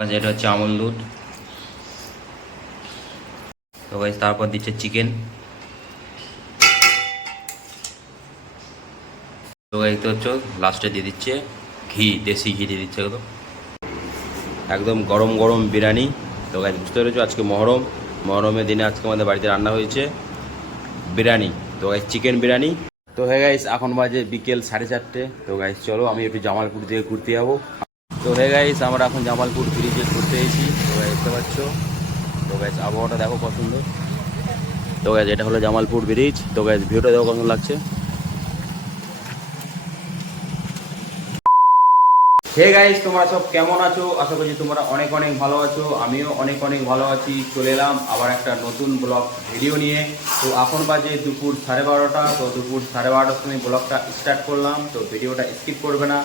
এটা হচ্ছে আমল দুধ। তো গাইস তারপর দিচ্ছে চিকেন তো গাইস তো হচ্ছে লাস্টে দিয়ে দিচ্ছে ঘি, দেশি ঘি দিয়ে দিচ্ছে একদম। একদম গরম গরম বিরিয়ানি। তো গাইস বুঝতে পেরেছ, আজকে মহরম। মহরমের দিনে আজকে আমাদের বাড়িতে রান্না হয়েছে বিরিয়ানি। তো গাইস চিকেন বিরিয়ানি। তো হ্যাঁ গাইস এখন বাজে বিকেল সাড়ে চারটে। তো গাইস চলো, আমি একটু জামালপুর থেকে ঘুরতে যাব। তো হে গাইস আমরা এখন জামালপুর ব্রিজে ঘুরতে এসেছি। তো দেখতে পাচ্ছ? তো গাইস আবহাওয়াটা দেখো কত সুন্দর তো গাইস এটা হলো জামালপুর ব্রিজ তো গাইস ভিউটা দেখো কত লাগছে। হে গাইস তোমরা সব কেমন আছো? আশা করছি তোমরা অনেক অনেক ভালো আছো। আমিও অনেক অনেক ভালো আছি। চলে এলাম আবার একটা নতুন ব্লগ ভিডিও নিয়ে। তো এখন বাজে দুপুর সাড়ে বারোটা। তো দুপুর সাড়ে বারোটার সময় ব্লগটা স্টার্ট করলাম। তো ভিডিওটা স্কিপ করবে না।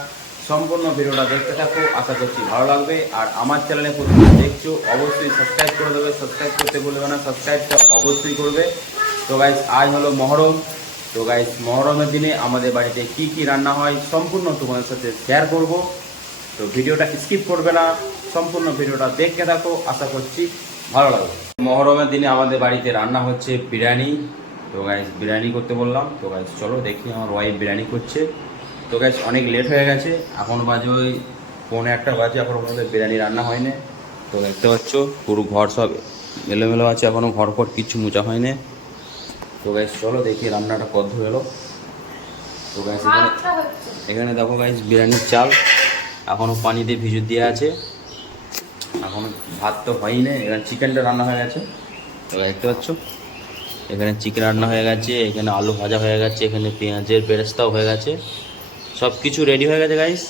সম্পূর্ণ ভিডিওটা দেখতে থাকো, আশা করছি ভালো লাগবে। আর আমার চ্যানেলে প্রথমে দেখছ, অবশ্যই সাবস্ক্রাইব করে দেবে। সাবস্ক্রাইব করতে বলবে না সাবস্ক্রাইবটা অবশ্যই করবে। তো গাইস আজ হলো মহরম। তো গাইস মহরমের দিনে আমাদের বাড়িতে কি কি রান্না হয় সম্পূর্ণ তোমাদের সাথে শেয়ার করব। তো ভিডিওটা স্কিপ করবে না, সম্পূর্ণ ভিডিওটা দেখতে থাকো, আশা করছি ভালো লাগবে। মহরমের দিনে আমাদের বাড়িতে রান্না হচ্ছে বিরিয়ানি। তো গাইস বিরিয়ানি করতে বললাম। তো গাইস চলো দেখি আমার ওয়াইফ বিরিয়ানি করছে। তো গাইস অনেক লেট হয়ে গেছে। এখন বাজে ওই পৌনে একটা বাজে এখন আমাদের বিরিয়ানি রান্না হয়নি। তো দেখতে পাচ্ছ পুরো ঘর সব এলোমেলো আছে এখনও ঘর ফর কিছু মোচা হয়নি। তো গাইস চলো দেখি রান্নাটা কত এলো তো গাইস এখানে এখানে দেখো গাইস বিরিয়ানির চাল। এখনও পানি দিয়ে ভিজু দিয়ে আছে। এখন ভাত তো হয়নি এখানে চিকেনটা রান্না হয়ে গেছে। তো দেখতে পাচ্ছ? এখানে চিকেন রান্না হয়ে গেছে এখানে আলু ভাজা হয়ে গেছে এখানে পেঁয়াজের বেরেস্তাও হয়ে গেছে। সব কিছু রেডি হয়ে গেছে গাইস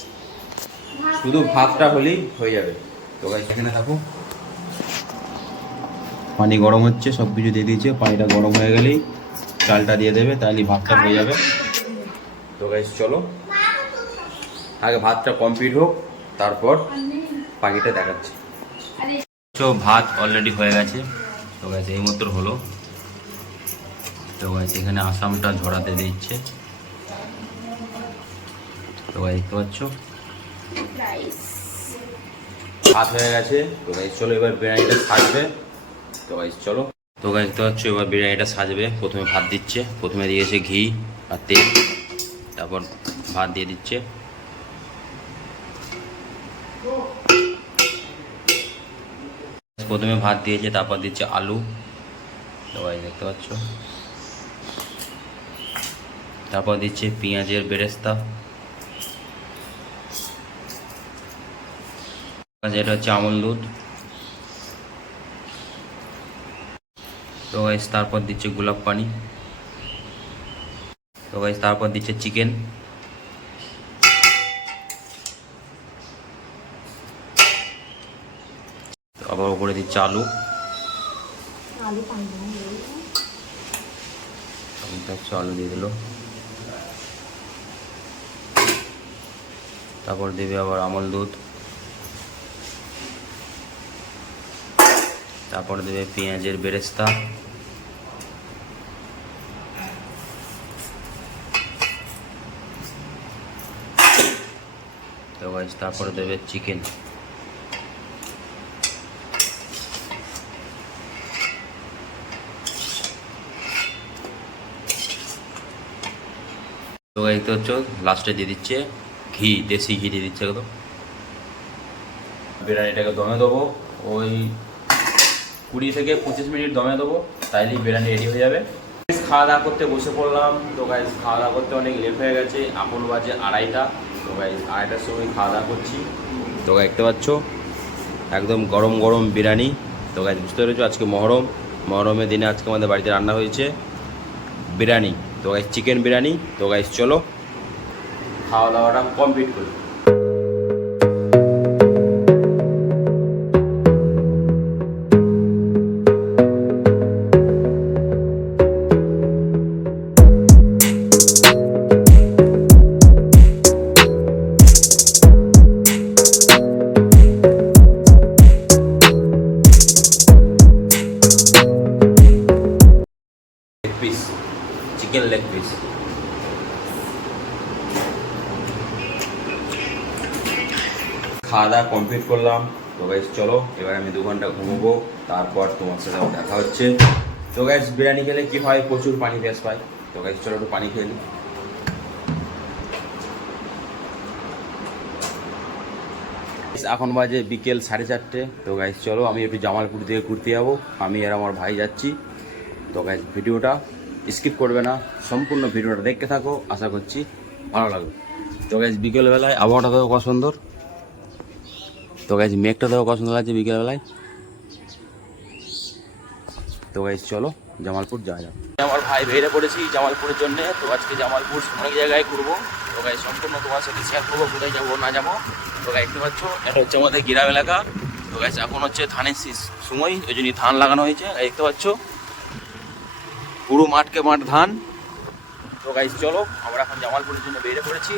শুধু ভাতটা হলেই হয়ে যাবে। তো গাইস এখানে থাকো। পানি গরম হচ্ছে সব কিছু দিয়ে দিয়েছে। পানিটা গরম হয়ে গেলেই চালটা দিয়ে দেবে তাহলে ভাতটা হয়ে যাবে। তো গাইস চলো। আগে ভাতটা কমপ্লিট হোক, তারপর পাখিটা দেখাচ্ছি। তো ভাত অলরেডি হয়ে গেছে। তো গাইস এই মাত্র হলো। তো গাইস এখানে আসামটা ঝরাতে দিচ্ছে। তো গাইস দেখতে পাচ্ছ ভাত হয়ে গেছে। তো গাইস চলো এবার বিরিয়ানিটা সাজবে। তো গাইস চলো। তো গাইস দেখতে পাচ্ছ, এবার বিরিয়ানিটা সাজবে। প্রথমে ভাত দিচ্ছে। প্রথমে দিয়েছে ঘি আর তেল। তারপর ভাত দিয়ে দিচ্ছে। প্রথমে ভাত দিয়েছে, তারপর দিচ্ছে আলু। গাইস দেখতে পাচ্ছ। তারপর দিচ্ছে পেঁয়াজের বেরেস্তা। এটা হচ্ছে আমল দুধ। তো গাইস তারপর দিচ্ছে গোলাপ পানি। তো গাইস তারপর দিচ্ছে চিকেন আবার উপরে দিচ্ছে আলু। আলু দিয়ে দিল তারপর দেবে আবার আমল দুধ। তারপর দেবে পেঁয়াজের বেরেস্তা। তারপরে দেবে চিকেন হচ্ছে লাস্টে দিয়ে দিচ্ছে ঘি, দেশি ঘি দিয়ে দিচ্ছে একদম। বিরিয়ানিটাকে দমে দেবো, ওই কুড়ি থেকে পঁচিশ মিনিট দমে দেবো, তাইলেই বিরিয়ানি রেডি হয়ে যাবে। খাওয়া দাওয়া করতে বসে পড়লাম। তো গাইজ খাওয়া দাওয়া করতে অনেক লেট হয়ে গেছে। এখন বাজে আড়াইটা। তো গাইজ আড়াইটার সময় খাওয়া দাওয়া করছি। তো দেখতে পাচ্ছ? একদম গরম গরম বিরিয়ানি। তো গাইজ বুঝতে পেরেছ? আজকে মহরম। মহরমের দিনে আজকে আমাদের বাড়িতে রান্না হয়েছে বিরিয়ানি। তো গাইজ চিকেন বিরিয়ানি। তো গাইজ চলো। খাওয়া দাওয়াটা কমপ্লিট করি। গাইজ চলো, এবার আমি দু ঘণ্টা ঘুমবো, তারপর তোমার সাথে দেখা হচ্ছে। তো গাইজ বিরিয়ানি খেলে কি হয়? প্রচুর পানি পেঁয়াজ পায়। তো গাইজ চলো একটু পানি খেয়ে। এখন বাজে বিকেল সাড়ে চারটে। তো গাইজ চলো, আমি একটু জামালপুর দিয়ে ঘুরতে যাব। আমি আর আমার ভাই যাচ্ছি। তো গাইজ ভিডিওটা স্কিপ করবে না। সম্পূর্ণ ভিডিওটা দেখতে থাকো। আশা করছি ভালো লাগবে। তো গাইজ বিকেলবেলায় আবহাওয়াটা দেখো কত সুন্দর? তো গাইজ মেঘটা দেখো কত সুন্দর লাগছে বিকেলবেলায়। তো গাইজ চলো, জামালপুর যাওয়া যাক। আমার ভাই বেরিয়ে পড়েছি জামালপুরের জন্য। তো আজকে জামালপুর অনেক জায়গায় ঘুরবো। তো গাইজ সম্পূর্ণ তোমার সাথে শেয়ার করব, কোথায় যাব, না যাব। তো গাইজ দেখতে পাচ্ছ, এটা হচ্ছে আমাদের গ্রাম এলাকা। তো গাইজ এখন হচ্ছে ধানের সময় ওই জন্য ধান লাগানো হয়েছে। দেখতে পাচ্ছ, পুরো মাঠকে মাঠ ধান। তো গাইজ চলো, আমরা এখন জামালপুরের জন্য বেরিয়ে পড়েছি।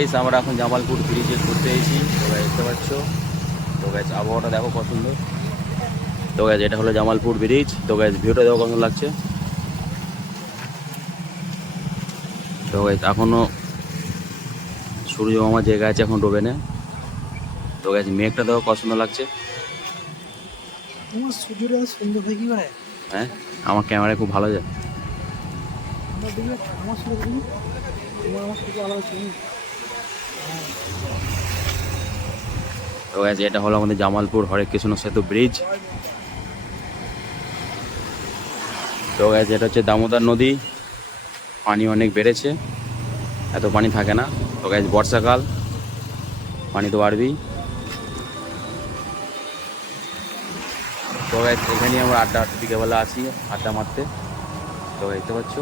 গাইস আমরা এখন জামালপুর ব্রিজে ঘুরতে এসেছি। তো দেখতে পাচ্ছ? তো গাইস আবহাওয়াটা দেখো কত সুন্দর তো গাইস এটা হলো জামালপুর ব্রিজ তো গাইস ভিউটা দেখো সুন্দর লাগছে? তো গাইস এখনও সূর্য মামা জায়গা আছে এখন ডোবে না তো গাইস মেঘটা দেখো কত সুন্দর লাগছে হয়? আমার ক্যামেরা খুব ভালো যায়। আমার আমার আলাদা তো এটা হলো আমাদের জামালপুর হরে কৃষ্ণ সেতু ব্রিজ তো গাইস এটা হচ্ছে দামোদর নদী। পানি অনেক বেড়েছে। এত পানি থাকে না। তো গাইস বর্ষাকাল। পানি তো বাড়বেই। তো গাইস এখানে আমরা আড্ডা, বিকেলবেলা আছি আড্ডা মারতে। তো দেখতে পাচ্ছ।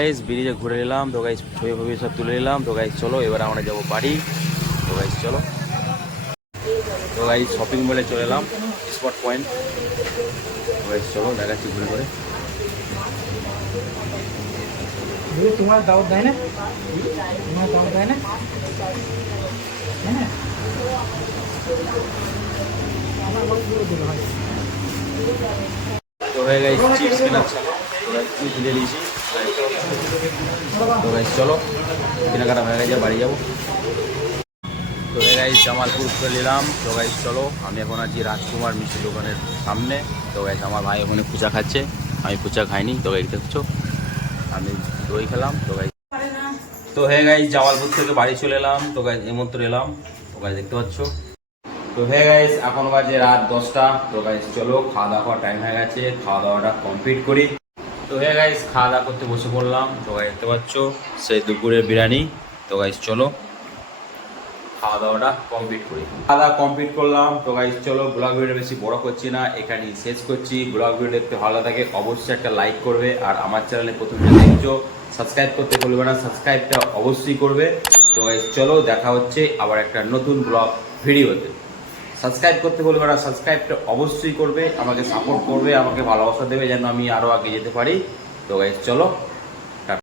গাইস ব্রিজে ঘুরে নিলাম তো গাইস ছবি ফবি সব তুলে নিলাম তো গাইস চলো এবার আমরা যাব বাড়ি। তো গাইস চলো। তো গাইস শপিং মলে চলে এলাম স্পট পয়েন্ট তো গাইস চলো দেখাচ্ছি ঘুরে ঘুরে। তোমার দাওয়াত দেয় না? তোমার দাওয়াত দেয় না? হ্যাঁ। আমার তো হয়ে গাইস চিপস কেনার কিনে নিয়েছি তো গাইস চলো, কেনাকাটা হয়ে গেছে, বাড়ি যাব। তো হয়ে গাইস জামালপুর চলে নিলাম। তো গাইস চলো, আমি এখন আছি রাজকুমার মিষ্টি দোকানের সামনে। তো গাইস আমার ভাই ওখানে ফুচা খাচ্ছে। আমি ফুচা খাইনি, তো গাইস দেখছ? আমি দই খেলাম, তো গাইস তো হ্যাঁ গাইজ জামালপুর থেকে বাড়ি চলে এলাম। তো গাইজ এইমাত্র এলাম। তো গাইজ দেখতে পাচ্ছ? তো হ্যাঁ গাইজ এখন বাজে রাত দশটা। তো গাইজ চলো খাওয়া দাওয়া টাইম হয়ে গেছে। খাওয়া দাওয়াটা কমপ্লিট করি। তো হ্যাঁ গাইজ খাওয়া দাওয়া করতে বসে পড়লাম। তো গাইজ দেখতে পাচ্ছ, সেই দুপুরের বিরিয়ানি। তো গাইজ চলো খাওয়া দাওয়াটা কমপ্লিট করি। খাওয়া দাওয়া কমপ্লিট করলাম। তো গাইজ চলো ব্লগ ভিডিও বেশি বড় করছি না, এখানেই শেষ করছি। ব্লগ ভিডিও দেখতে ভালো থাকে, অবশ্যই একটা লাইক করবে। আর আমার চ্যানেলে প্রথম দেখছ সাবস্ক্রাইব করতে বলবে না সাবস্ক্রাইবটা অবশ্যই করবে। তো গাইজ চলো, দেখা হচ্ছে আবার একটা নতুন ব্লগ ভিডিওতে। সাবস্ক্রাইব করতে বলবে না, সাবস্ক্রাইবটা অবশ্যই করবে, আমাকে সাপোর্ট করবে, আমাকে ভালোবাসা দেবে যেন আমি আরও আগে যেতে পারি। তো গাইজ চলো।